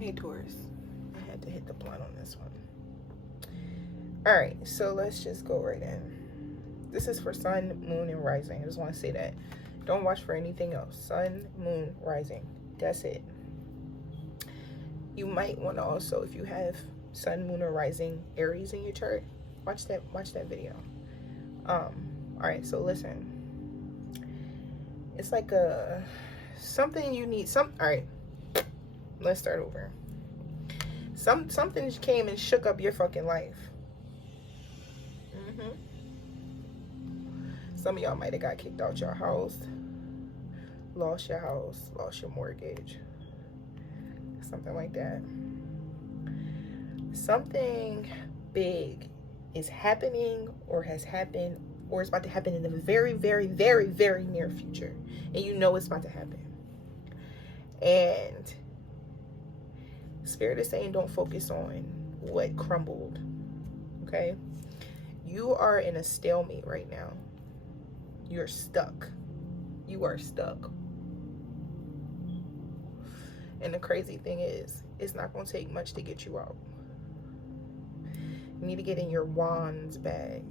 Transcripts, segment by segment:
Hey, Taurus. I had to hit the blunt on this one. All right, so let's just go right in. This is for sun, moon, and rising. I just want to say that. Don't watch for anything else. Sun, moon, rising. That's it. You might want to also, if you have sun, moon, or rising Aries in your chart, watch that video. All right, so listen. It's like something you need. All right, let's start over. Something came and shook up your fucking life. Some of y'all might have got kicked out your house, lost your house, lost your mortgage, something like that. Something big is happening or has happened or is about to happen in the very, very, very, very near future. And you know it's about to happen. And Spirit is saying don't focus on what crumbled, okay? You are in a stalemate right now. You're stuck. You are stuck. And the crazy thing is, it's not going to take much to get you out. You need to get in your wands bag.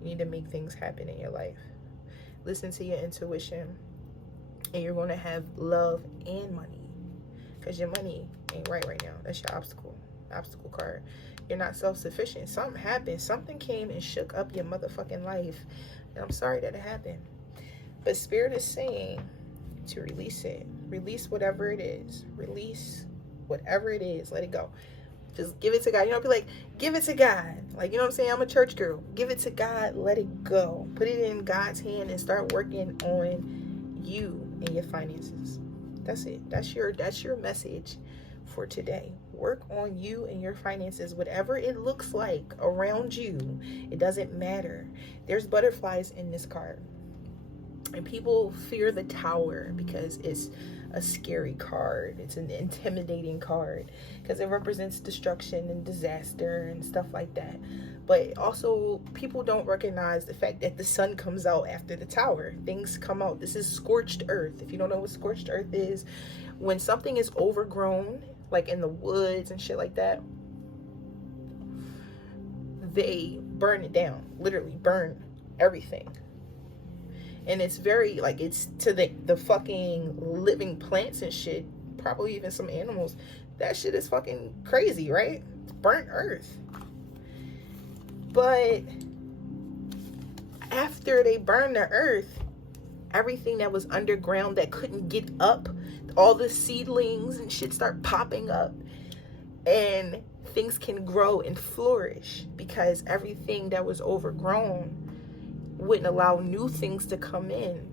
You need to make things happen in your life. Listen to your intuition. And you're going to have love and money. Because your money ain't right now. That's your obstacle card. You're not self-sufficient. Something happened. Something came and shook up your motherfucking life. And I'm sorry that it happened. But Spirit is saying to release it. Release whatever it is. Release whatever it is. Let it go. Just give it to God. You know, be like, give it to God. Like, you know what I'm saying? I'm a church girl. Give it to God. Let it go. Put it in God's hand and start working on you and your finances. That's it. That's your message for today. Work on you and your finances, whatever it looks like around you. It doesn't matter. There's butterflies in this card. And people fear the Tower because it's a scary card. It's an intimidating card because it represents destruction and disaster and stuff like that. But also, people don't recognize the fact that the sun comes out after the Tower. Things come out. This is scorched earth. If you don't know what scorched earth is, when something is overgrown, like in the woods and shit like that, they burn it down. Literally burn everything. And it's very, like, it's to the fucking living plants and shit, probably even some animals. That shit is fucking crazy, right? It's burnt earth. But after they burn the earth, everything that was underground that couldn't get up, all the seedlings and shit start popping up. And things can grow and flourish because everything that was overgrown wouldn't allow new things to come in.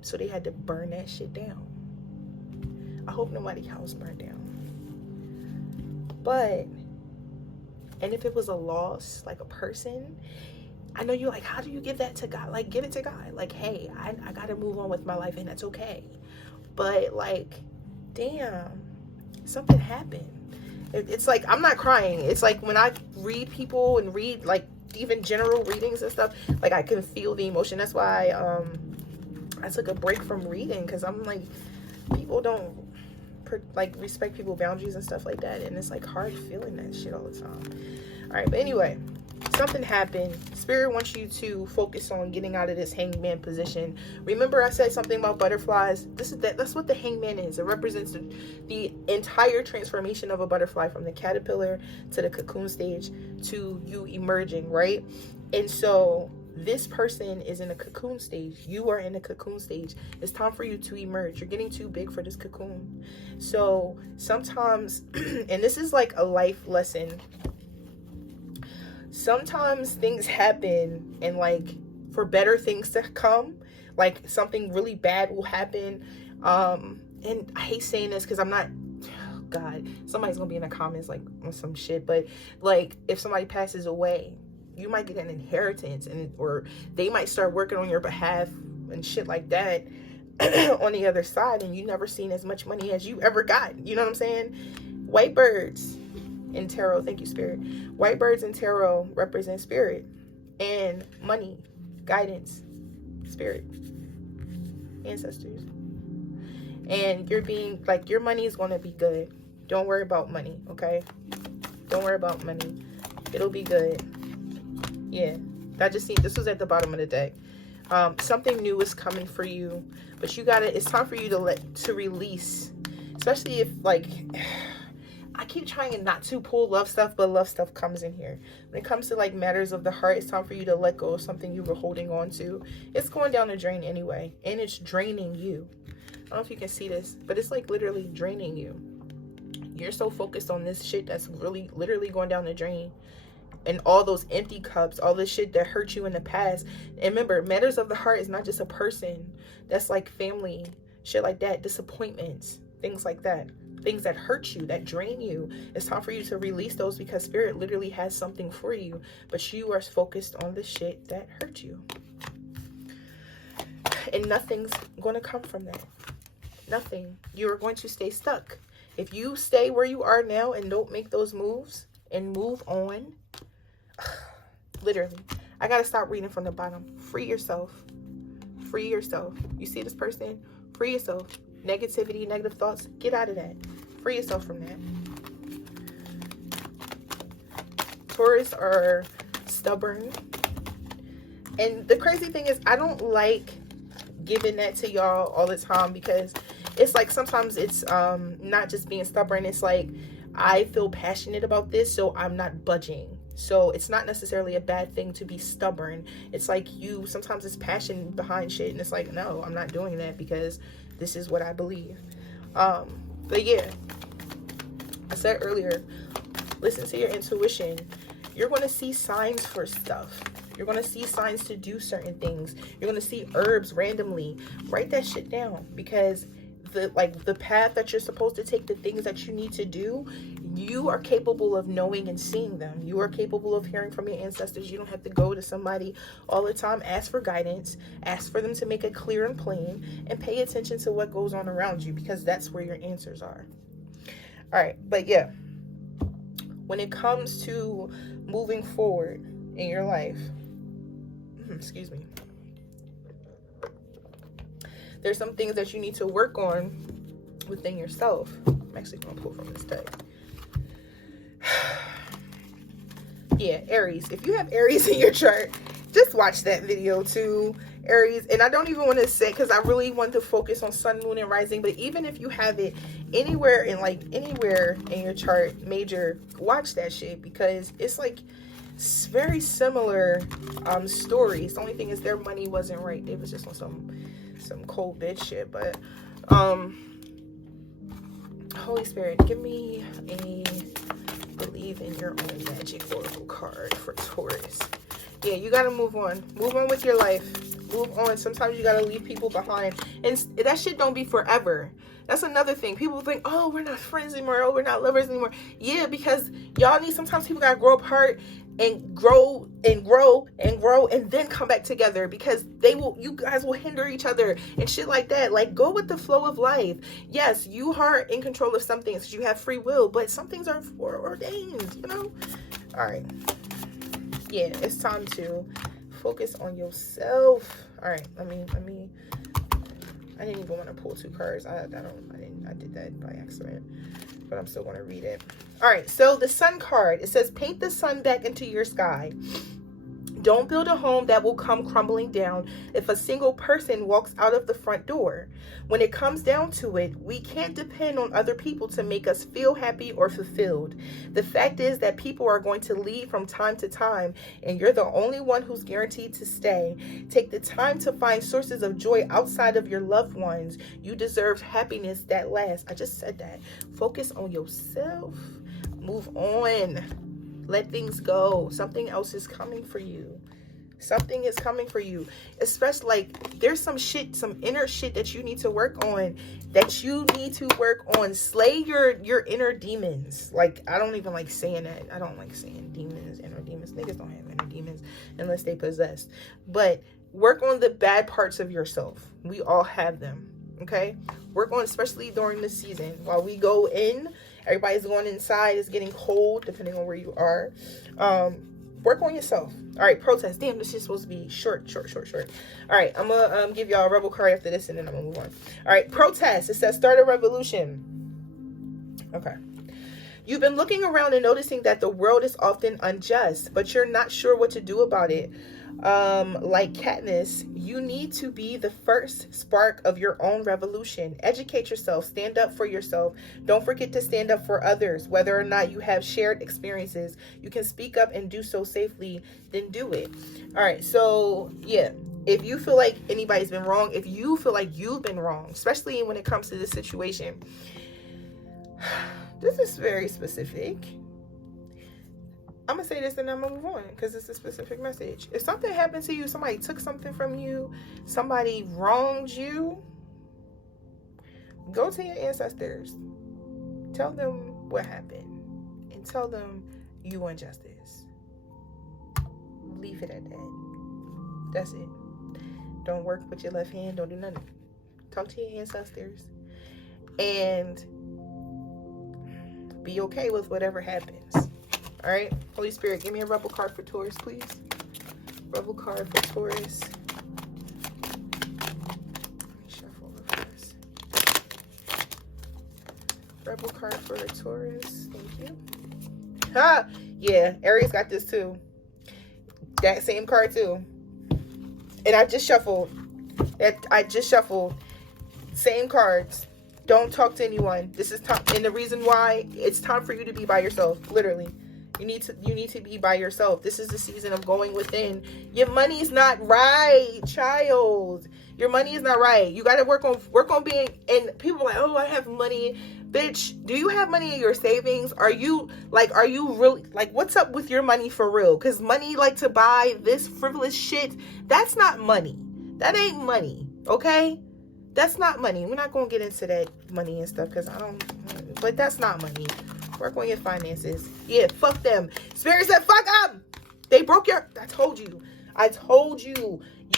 So they had to burn that shit down. I hope nobody's house burned down. But, and if it was a loss, like a person, I know you're like, how do you give that to God? Like, give it to God. Like, hey, I gotta move on with my life and that's okay. But like, damn, something happened. It's like, I'm not crying. It's like when I read people and read like even general readings and stuff, like I can feel the emotion. That's why I took a break from reading, because I'm like, people don't like respect people's boundaries and stuff like that, and it's like hard feeling that shit all the time. All right, but anyway, something happened. Spirit wants you to focus on getting out of this hangman position. Remember I said something about butterflies? That's what the hangman is. It represents the entire transformation of a butterfly, from the caterpillar to the cocoon stage to you emerging, right? And so this person is in a cocoon stage. You are in a cocoon stage. It's time for you to emerge. You're getting too big for this cocoon. So sometimes, and this is like a life lesson, sometimes things happen and like for better things to come, like something really bad will happen. And I hate saying this because I'm not, oh God, somebody's gonna be in the comments like on some shit, but like if somebody passes away, you might get an inheritance, and or they might start working on your behalf and shit like that on the other side, and you never seen as much money as you ever got. You know what I'm saying? White birds in tarot, thank you, Spirit. White birds in tarot represent spirit and money, guidance, spirit, ancestors. And you're being like, your money is going to be good. Don't worry about money, okay? Don't worry about money. It'll be good. Yeah. This was at the bottom of the deck. Something new is coming for you, but it's time for you to release, especially if, like, I keep trying not to pull love stuff, but love stuff comes in here. When it comes to, like, matters of the heart, it's time for you to let go of something you were holding on to. It's going down the drain anyway, and it's draining you. I don't know if you can see this, but it's, like, literally draining you. You're so focused on this shit that's really literally going down the drain. And all those empty cups, all this shit that hurt you in the past. And remember, matters of the heart is not just a person. That's like family, shit like that, disappointments, things like that. Things that hurt you, that drain you. It's time for you to release those, because spirit literally has something for you, but you are focused on the shit that hurt you. And nothing's going to come from that. Nothing. You're going to stay stuck. If you stay where you are now and don't make those moves and move on, literally, I got to stop reading from the bottom. Free yourself. Free yourself. You see this person? Free yourself. Negativity, negative thoughts, get out of that. Free yourself from that. Taurus are stubborn. And the crazy thing is, I don't like giving that to y'all all the time, because it's like sometimes it's not just being stubborn. It's like, I feel passionate about this, so I'm not budging. So it's not necessarily a bad thing to be stubborn. It's like sometimes it's passion behind shit, and it's like, no, I'm not doing that because this is what I believe. But yeah, I said earlier, listen to your intuition. You're going to see signs for stuff. You're going to see signs to do certain things. You're going to see herbs randomly. Write that shit down, because the path that you're supposed to take, the things that you need to do, you are capable of knowing and seeing them. You are capable of hearing from your ancestors. You don't have to go to somebody all the time. Ask for guidance. Ask for them to make it clear and plain, and pay attention to what goes on around you, because that's where your answers are. All right. But yeah, when it comes to moving forward in your life, excuse me, there's some things that you need to work on within yourself. I'm actually going to pull from this deck. Yeah, Aries. If you have Aries in your chart, just watch that video too. Aries. And I don't even want to say, because I really want to focus on sun, moon, and rising. But even if you have it anywhere in your chart, major, watch that shit, because it's like very similar stories. The only thing is their money wasn't right. They was just on some cold bitch shit. But Holy Spirit, give me a believe in your own magic oracle card for Taurus. Yeah, you gotta move on. Move on with your life. Move on. Sometimes you gotta leave people behind, and that shit don't be forever. That's another thing. People think, oh, we're not friends anymore. Oh, we're not lovers anymore. Yeah, because y'all sometimes people gotta grow apart and grow and grow and grow, and then come back together, because you guys will hinder each other and shit like that. Like, go with the flow of life. Yes, you are in control of some things, you have free will, but some things are foreordained, you know. All right. Yeah, it's time to focus on yourself. All right, let me I didn't even want to pull two cards. I did that by accident, but I'm still going to read it. All right, so the sun card, it says, paint the sun back into your sky. Don't build a home that will come crumbling down if a single person walks out of the front door. When it comes down to it, we can't depend on other people to make us feel happy or fulfilled. The fact is that people are going to leave from time to time, and you're the only one who's guaranteed to stay. Take the time to find sources of joy outside of your loved ones. You deserve happiness that lasts. I just said that. Focus on yourself. Move on. Let things go. Something else is coming for you. Something is coming for you. Especially, like, there's some inner shit that you need to work on. Slay your inner demons. Like, I don't even like saying that. I don't like saying demons, inner demons. Niggas don't have inner demons unless they possessed. But work on the bad parts of yourself. We all have them. Okay? Work on, especially during the season. While we go in, everybody's going inside. It's getting cold, depending on where you are. Work on yourself. All right, protest. Damn, this is supposed to be short. All right, I'm going to give y'all a rebel card after this, and then I'm going to move on. All right, protest. It says start a revolution. Okay. You've been looking around and noticing that the world is often unjust, but you're not sure what to do about it. Like Katniss, you need to be the first spark of your own revolution. Educate yourself, stand up for yourself. Don't forget to stand up for others. Whether or not you have shared experiences, you can speak up and do so safely, then do it. All right, so yeah, if you feel like anybody's been wrong, if you feel like you've been wrong, especially when it comes to this situation, this is very specific. I'm going to say this and I'm going to move on because it's a specific message. If something happened to you, somebody took something from you, somebody wronged you, go to your ancestors. Tell them what happened and tell them you want justice. Leave it at that. That's it. Don't work with your left hand. Don't do nothing. Talk to your ancestors and be okay with whatever happens. All right, Holy Spirit, give me a rebel card for Taurus, please. Rebel card for Taurus. Shuffle reverse. Rebel card for Taurus. Thank you. Ha! Yeah, Aries got this too. That same card too. And I just shuffled. Same cards. Don't talk to anyone. This is time, and the reason why, it's time for you to be by yourself. Literally. You need to be by yourself. This is the season of going within. Your money's not right, child. Your money is not right. You got to work on being, and people are like, oh, I have money. Bitch, do you have money in your savings? Are you really, like, what's up with your money for real? Because money, like, to buy this frivolous shit, that's not money. That ain't money, okay? That's not money. We're not going to get into that money and stuff because but that's not money. Work on your finances. Yeah, fuck them. Spirit said, fuck them. They broke your... I told you.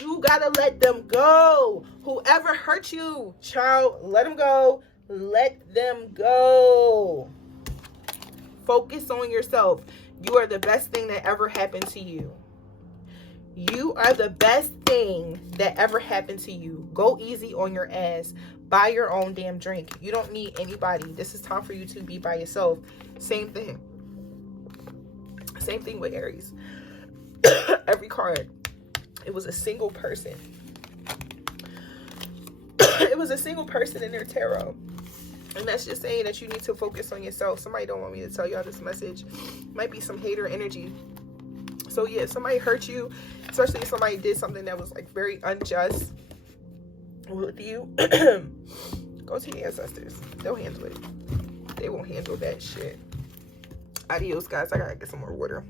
You gotta let them go. Whoever hurt you, child, let them go. Let them go. Focus on yourself. You are the best thing that ever happened to you. You are the best thing that ever happened to you. Go easy on your ass. Buy your own damn drink. You don't need anybody. This is time for you to be by yourself. Same thing. Same thing with Aries. Every card. It was a single person. It was a single person in their tarot. And that's just saying that you need to focus on yourself. Somebody don't want me to tell y'all this message. Might be some hater energy. So yeah, somebody hurt you. Especially if somebody did something that was like very unjust with you. Go to your ancestors. They'll handle it. They won't handle that shit. Adios, guys. I gotta get some more water.